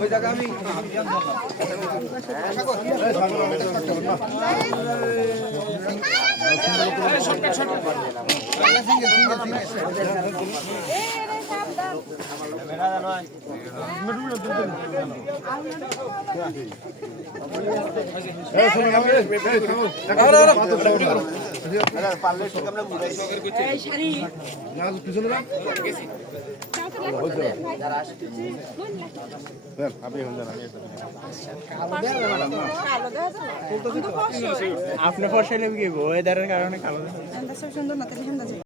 লাঠির লোক আমি ভাই না আপনি ফর্সাইলে কি? ওয়েদারের কারণে কালো। সুন্দর না